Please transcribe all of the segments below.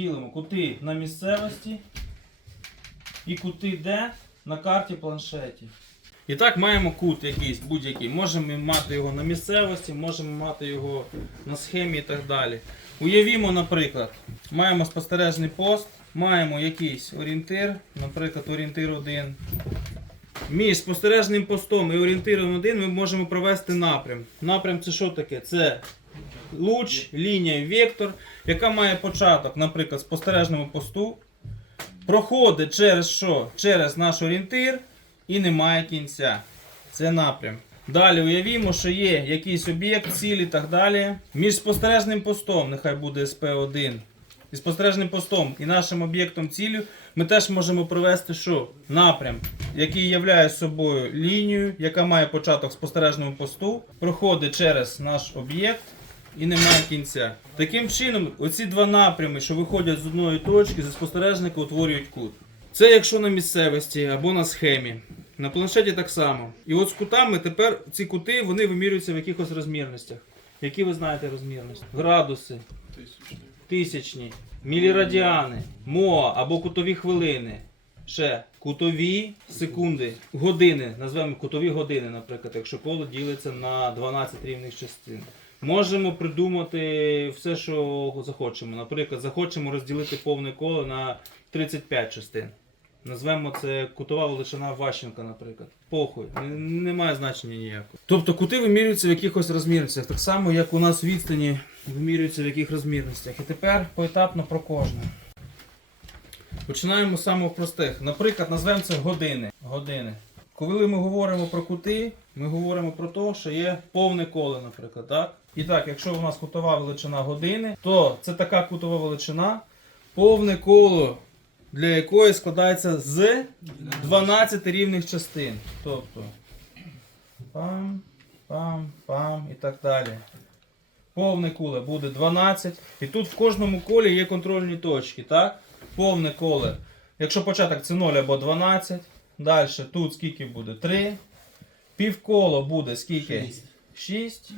Ділимо кути на місцевості і кути де на карті планшеті. І так маємо кут якийсь будь-який. Можемо мати його на місцевості, можемо мати його на схемі і так далі. Уявімо, наприклад, маємо спостережний пост, маємо якийсь орієнтир, наприклад, орієнтир 1. Між спостережним постом і орієнтиром 1 ми можемо провести напрям. Напрям це що таке? Це луч, лінія, вектор, яка має початок, наприклад, спостережному посту, проходить через що? Через наш орієнтир і не має кінця. Це напрям. Далі уявімо, що є якийсь об'єкт, ціль і так далі. Між спостережним постом, нехай буде СП1, і спостережним постом і нашим об'єктом ціллю ми теж можемо провести що? Напрям, який являє собою лінію, яка має початок спостережному посту, проходить через наш об'єкт і немає кінця. Таким чином, оці два напрями, що виходять з одної точки, зі спостережника утворюють кут. Це якщо на місцевості або на схемі. На планшеті так само. І от з кутами тепер ці кути вони вимірюються в якихось розмірностях. Які ви знаєте розмірності? Градуси, тисячні, мілірадіани, моа або кутові хвилини. Ще кутові секунди, години, назвемо кутові години, наприклад, якщо коло ділиться на 12 рівних частин. Можемо придумати все, що захочемо. Наприклад, захочемо розділити повне коло на 35 частин. Назвемо це кутова величина Ващенка, наприклад. Похуй, немає значення ніякого. Тобто кути вимірюються в якихось розмірностях, так само, як у нас відстані вимірюються в яких розмірностях. І тепер поетапно про кожне. Починаємо з самих простих. Наприклад, назвемо це години. години. Коли ми говоримо про кути, ми говоримо про те, що є повне коло, наприклад. Так? І так, якщо у нас кутова величина години, то це така кутова величина, повне коло, для якої складається з 12 рівних частин. Тобто пам, пам, пам і так далі. Повне коле буде 12. І тут в кожному колі є контрольні точки, так? Повне коле. Якщо початок це 0 або 12. Далі тут скільки буде? 3. Півколо буде скільки? 6.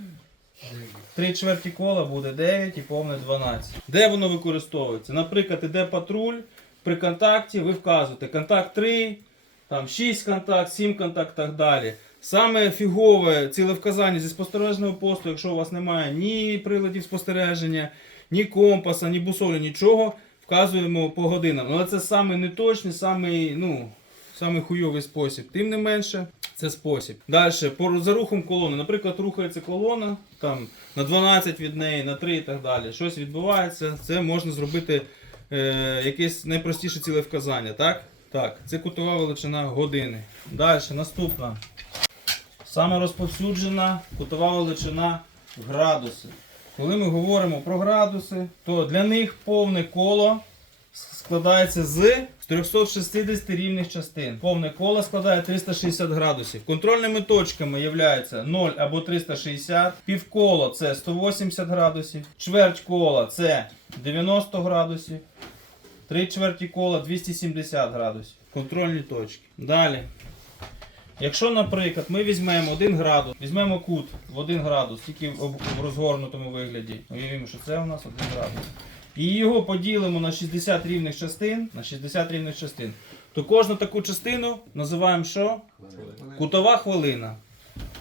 Три чверті кола буде 9 і повне 12. Де воно використовується? Наприклад, іде патруль при контакті, ви вказуєте контакт 3, там 6 контакт, 7 контакт так далі. Саме фігове цілевказання зі спостережного посту, якщо у вас немає ні приладів спостереження, ні компаса, ні бусолі, нічого, вказуємо по годинам. Але це самий неточний, самий, ну, самий хуйовий спосіб. Тим не менше, це спосіб. Далі, за рухом колони. Наприклад, рухається колона там, на 12 від неї, на 3 і так далі. Щось відбувається, це можна зробити е, якесь найпростіше цілевказання. Так? Так, це кутова величина години. Далі, наступна. Саме розповсюджена кутова величина градуси. Коли ми говоримо про градуси, то для них повне коло складається з 360 рівних частин. Повне коло складає 360 градусів. Контрольними точками являються 0 або 360, півколо це 180 градусів, чверть кола це 90 градусів, три чверті кола 270 градусів. Контрольні точки. Далі. Якщо, наприклад, ми візьмемо 1 градус, візьмемо кут в 1 градус, тільки в розгорнутому вигляді, уявімо, що це у нас 1 градус. І його поділимо на 60 рівних частин, на 60 рівних частин, то кожну таку частину називаємо що? Кутова хвилина.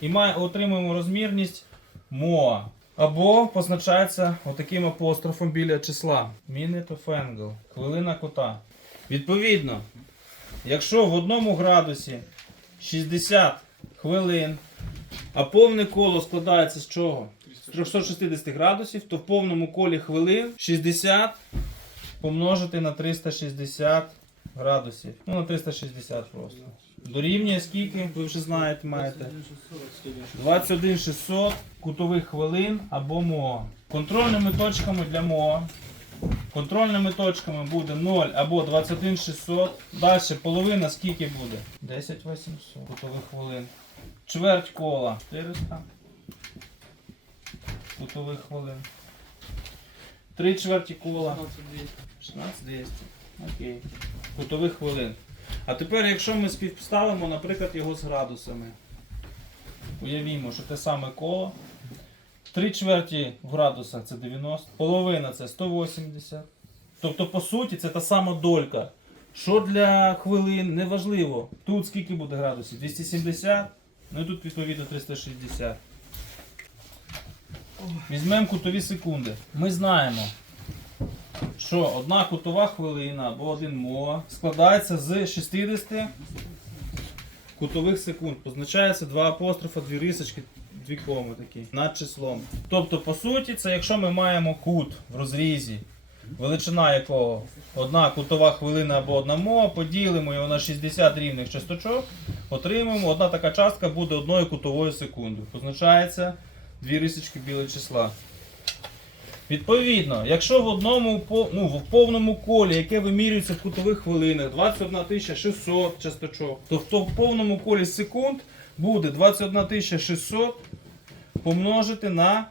І має, отримуємо розмірність МОА. Або позначається отаким апострофом біля числа. Minute of angle. Хвилина кота. Відповідно, якщо в одному градусі 60 хвилин, а повне коло складається з чого? З 360 градусів, то в повному колі хвилин 60 помножити на 360 градусів. Ну, на 360 просто. Дорівнює скільки, ви вже знаєте, маєте. 21 600 кутових хвилин або МОА. Контрольними точками для МОА. Контрольними точками буде 0 або 21 600. Далі половина скільки буде? 10 800 кутових хвилин. Чверть кола 400 кутових хвилин. Три чверті кола 16 200. Окей. Кутових хвилин. А тепер, якщо ми співставимо, наприклад, його з градусами. Уявімо, що те саме коло. Три чверті в градусах це 90, половина це 180, Тобто, по суті, це та сама долька. Що для хвилин, неважливо. Тут скільки буде градусів? 270, ну і тут відповідно 360. Візьмемо кутові секунди. Ми знаємо, що одна кутова хвилина або один мо складається з 60 кутових секунд. Позначається два апострофа, дві рисочки, дві коми такі над числом. Тобто, по суті, це якщо ми маємо кут в розрізі, величина якого одна кутова хвилина або одна мо, поділимо його на 60 рівних часточок, отримаємо одна така частка буде одною кутовою секундою. Позначається дві рисочки білого числа. Відповідно, якщо в одному ну, в повному колі, яке вимірюється в кутових хвилинах, 21 600 часточок, то в повному колі секунд буде 21 600 помножити на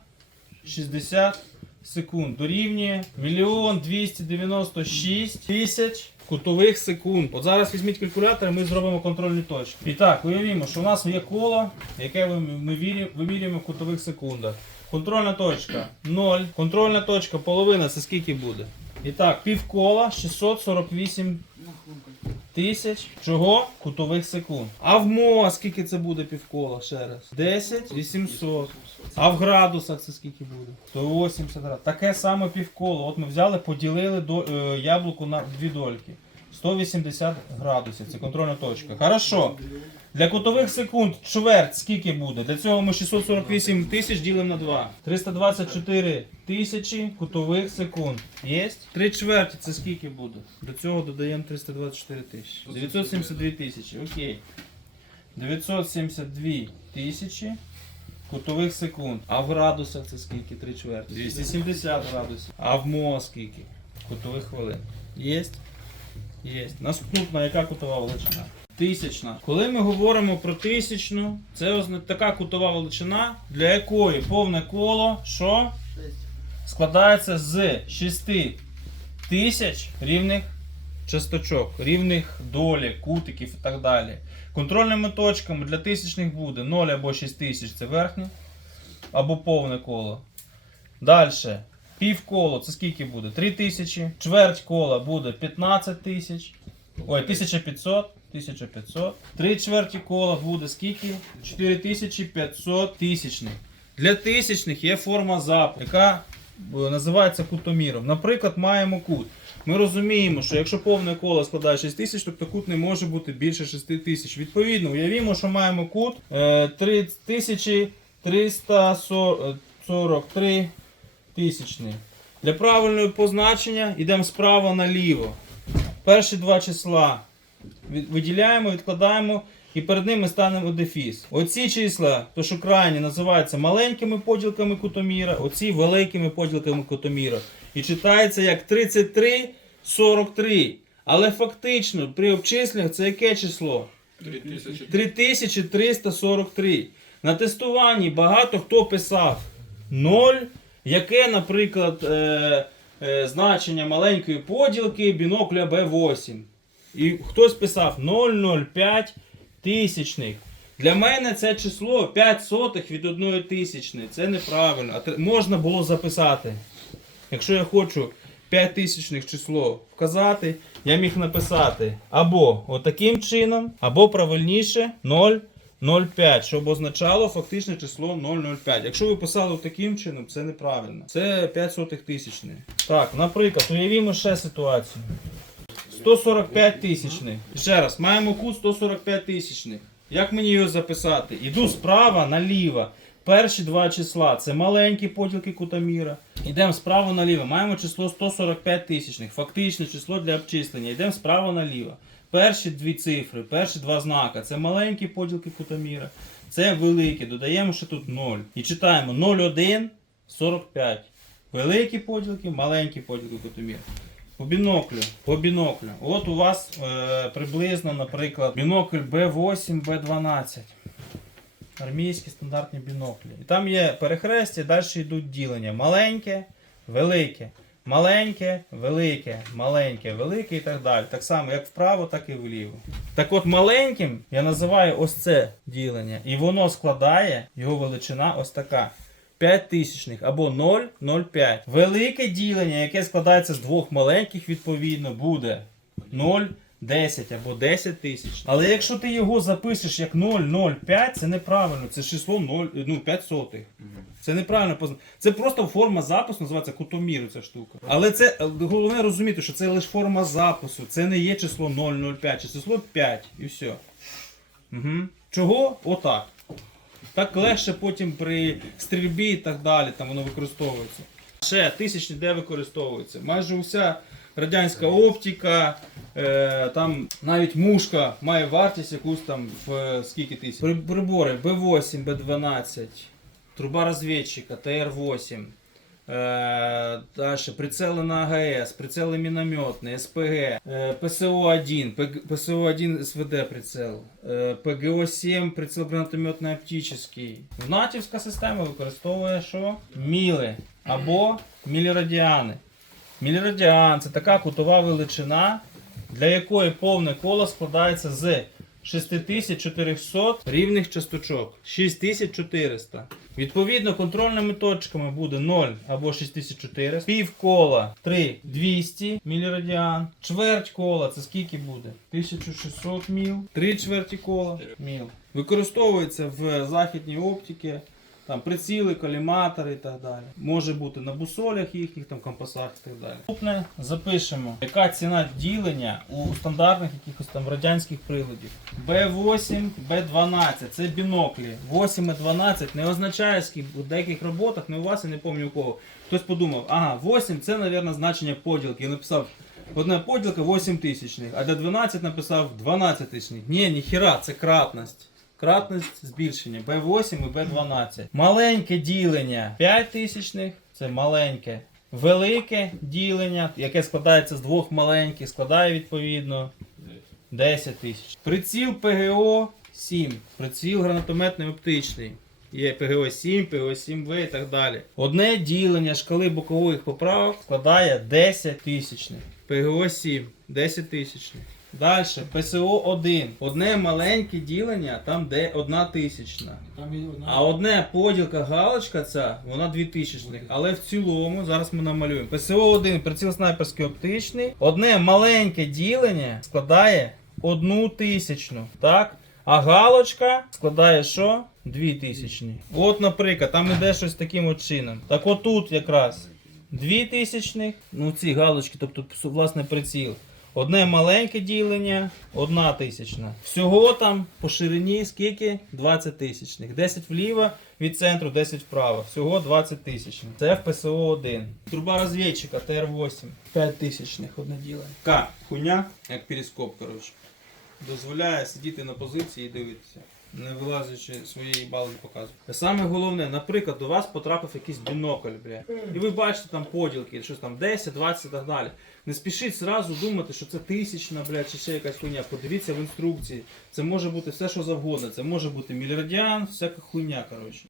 60 секунд. Дорівнює 1 296 тисяч кутових секунд. От зараз візьміть калькулятор і ми зробимо контрольні точки. І так, уявімо, що у нас є коло, яке ми вимірюємо в кутових секундах. Контрольна точка 0. Контрольна точка половина це скільки буде? І так, півкола 648 тисяч чого? Кутових секунд. А в мо скільки це буде півкола? Ще раз. 10 800. А в градусах це скільки буде? 180 градусів. Таке саме півколо. От ми взяли, поділили до, е, яблуку на дві дольки. 180 градусів. Це контрольна точка. Хорошо. Для кутових секунд чверть скільки буде? Для цього ми 648 тисяч ділимо на 2. 324 тисячі кутових секунд. Є? Три чверті це скільки буде? До цього додаємо 324 тисячі. 972 тисячі. Окей. 972 тисячі кутових секунд. А в градусах це скільки? Три чверті. 270 градусів. А в мо скільки? Кутових хвилин. Є? Є. Наступна яка кутова величина? Тисячна. Коли ми говоримо про тисячну, це така кутова величина, для якої повне коло що? складається з 6 тисяч рівних часточок, рівних долі, кутиків і так далі. Контрольними точками для тисячних буде 0 або 6 тисяч це верхнє, або повне коло. Далі. Півколо це скільки буде? 3 тисячі. Чверть кола буде 15 тисяч. Ой, 1500. 1500. Три чверті кола буде скільки? 4500 тисячних. Для тисячних є форма запу, яка е, називається кутоміром. Наприклад, маємо кут. Ми розуміємо, що якщо повне коло складає 6 тисяч, тобто кут не може бути більше 6 тисяч. Відповідно, уявімо, що маємо кут е, 3343 тисячний. Для правильного позначення йдемо справа наліво. Перші два числа виділяємо, відкладаємо і перед ними ставимо дефіс. Оці числа, то що крайні, називаються маленькими поділками кутоміра, оці великими поділками кутоміра. І читається як 33, 43. Але фактично при обчисленнях це яке число? 3343. На тестуванні багато хто писав 0, яке, наприклад, е, е, значення маленької поділки бінокля B8. І хтось писав 0,05 тисячних. Для мене це число 5 сотих від 1 тисячної. Це неправильно. А можна було записати. Якщо я хочу 5 тисячних число вказати, я міг написати або отаким чином, або правильніше 0,05, щоб означало фактичне число 0,05. Якщо ви писали таким чином, це неправильно. Це 5 сотих тисячних. Так, наприклад, уявімо ще ситуацію. 145 тисячних. Ще раз, маємо кут 145 тисячних. Як мені його записати? Іду справа наліво. Перші два числа це маленькі поділки кутаміра. Йдемо справа наліво. Маємо число 145 тисячних. Фактичне число для обчислення. Йдемо справа наліво. Перші дві цифри, перші два знака це маленькі поділки кутаміра. Це великі. Додаємо ще тут 0. І читаємо 0,1, 45. Великі поділки, маленькі поділки кутаміра. По біноклю, по біноклю. От у вас е, приблизно, наприклад, бінокль B8, B12. Армійські стандартні біноклі. І там є перехрестя, далі йдуть ділення. Маленьке, велике, маленьке, велике, маленьке, велике і так далі. Так само, як вправо, так і вліво. Так от маленьким я називаю ось це ділення. І воно складає, його величина ось така. 5 тисячних або 0,05. Велике ділення, яке складається з двох маленьких, відповідно, буде 0,10 або 10 тисяч. Але якщо ти його запишеш як 0,05, це неправильно. Це число 0, ну, 5 сотих. Це неправильно Це просто форма запису, називається кутоміру ця штука. Але це е, головне розуміти, що це лише форма запису. Це не є число 0,05, це число 5 і все. Угу. Чого? Отак. Так легше потім при стрільбі і так далі, там воно використовується. Ще тисячні де використовується. Майже уся радянська оптика, е, там навіть мушка має вартість якусь там в е, скільки тисяч. Прибори B8, B12, труба розвідчика, ТР-8. Е, дальше прицели на АГС, прицели мінометні, СПГ, е, ПСО-1, ПСО-1 СВД прицел, е, ПГО-7 прицел гранатометний оптичний. натівська система використовує що? Міли або мілірадіани. Мілірадіан це така кутова величина, для якої повне коло складається з 6400 рівних часточок. 6400. Відповідно, контрольними точками буде 0 або 6400. Півкола 3200 мілірадіан. Чверть кола це скільки буде? 1600 міл. Три чверті кола міл. Використовується в західній оптиці. Там приціли, коліматори і так далі. Може бути на бусолях їхніх, там компасах і так далі. Наступне запишемо, яка ціна ділення у стандартних якихось там радянських приладів. B8, B12 це біноклі. 8 і 12 не означає скільки у деяких роботах, не у вас і не пам'ятаю у кого. Хтось подумав, ага, 8 це, мабуть, значення поділки. Я написав. Одна поділка 8 тисячних, а для 12 написав 12 тисячних. Ні, ніхіра, це кратність. Кратність збільшення B8 і B12. Маленьке ділення 5 тисячних, це маленьке. Велике ділення, яке складається з двох маленьких, складає відповідно 10 тисяч. Приціл ПГО 7, приціл гранатометний оптичний. Є ПГО 7, ПГО 7В і так далі. Одне ділення шкали бокових поправок складає 10 тисячних. ПГО 7, 10 тисячних. Далі, ПСО 1. Одне маленьке ділення, там де 1 тисячна. Там і одна. А одне поділка галочка ця, вона 2000 Але в цілому, зараз ми намалюємо. ПСО 1 приціл снайперський оптичний. Одне маленьке ділення складає 1 тисячну. Так? А галочка складає що? 2000. От, наприклад, там іде щось таким от чином. Так отут якраз 2000, ну ці галочки, тобто власне приціл. Одне маленьке ділення, одна тисячна. Всього там по ширині скільки? 20 тисячних. 10 вліво від центру, 10 вправо. Всього 20 тисячних. Це в ПСО 1. Труба розвідчика ТР-8. 5 тисячних одне ділення. Така хуйня, як перископ, коротше. Дозволяє сидіти на позиції і дивитися. Не вилазячи своєї бали не показує. Саме головне, наприклад, до вас потрапив якийсь бінокль, бля. І ви бачите там поділки, щось там 10, 20 і так далі. Не спішіть зразу думати, що це тисячна, блядь, чи ще якась хуйня. Подивіться в інструкції. Це може бути все, що завгодно. Це може бути мільярдіан, всяка хуйня, коротше.